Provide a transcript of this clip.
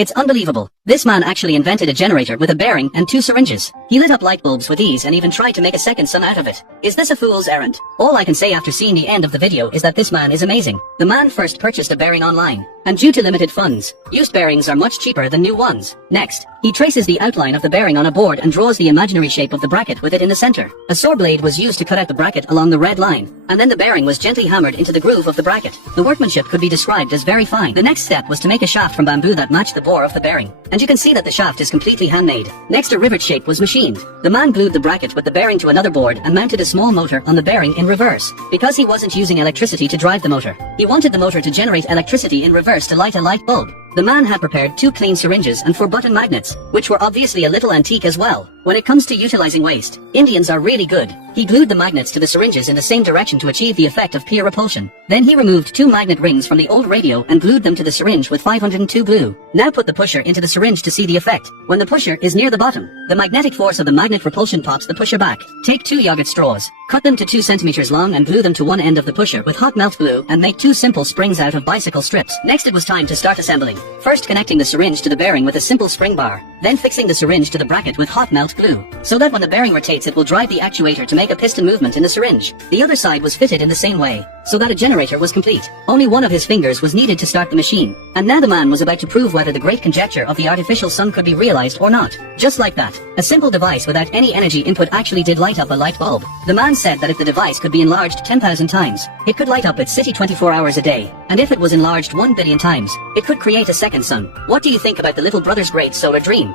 It's unbelievable. This man actually invented a generator with a bearing and 2 syringes. He lit up light bulbs with ease and even tried to make a second sun out of it. Is this a fool's errand? All I can say after seeing the end of the video is that this man is amazing. The man first purchased a bearing online, and due to limited funds, used bearings are much cheaper than new ones. Next, he traces the outline of the bearing on a board and draws the imaginary shape of the bracket with it in the center. A saw blade was used to cut out the bracket along the red line, and then the bearing was gently hammered into the groove of the bracket. The workmanship could be described as very fine. The next step was to make a shaft from bamboo that matched the bore of the bearing, and you can see that the shaft is completely handmade. Next, a rivet shape was machined. The man glued the bracket with the bearing to another board and mounted a small motor on the bearing in reverse. Because he wasn't using electricity to drive the motor, he wanted the motor to generate electricity in reverse to light a light bulb. The man had prepared 2 clean syringes and 4 button magnets, which were obviously a little antique as well. When it comes to utilizing waste, Indians are really good. He glued the magnets to the syringes in the same direction to achieve the effect of peer repulsion. Then he removed 2 magnet rings from the old radio and glued them to the syringe with 502 glue. Now put the pusher into the syringe to see the effect. When the pusher is near the bottom, the magnetic force of the magnet repulsion pops the pusher back. Take 2 yogurt straws, cut them to 2 centimeters long and glue them to one end of the pusher with hot melt glue and make 2 simple springs out of bicycle strips. Next it was time to start assembling. First connecting the syringe to the bearing with a simple spring bar, then fixing the syringe to the bracket with hot melt glue, so that when the bearing rotates it will drive the actuator to make a piston movement in the syringe. The other side was fitted in the same way, so that a generator was complete. Only one of his fingers was needed to start the machine, and now the man was about to prove whether the great conjecture of the artificial sun could be realized or not. Just like that, a simple device without any energy input actually did light up a light bulb. The man said that if the device could be enlarged 10,000 times, it could light up its city 24 hours a day, and if it was enlarged 1 billion times, it could create a second sun. What do you think about the little brother's great solar dream?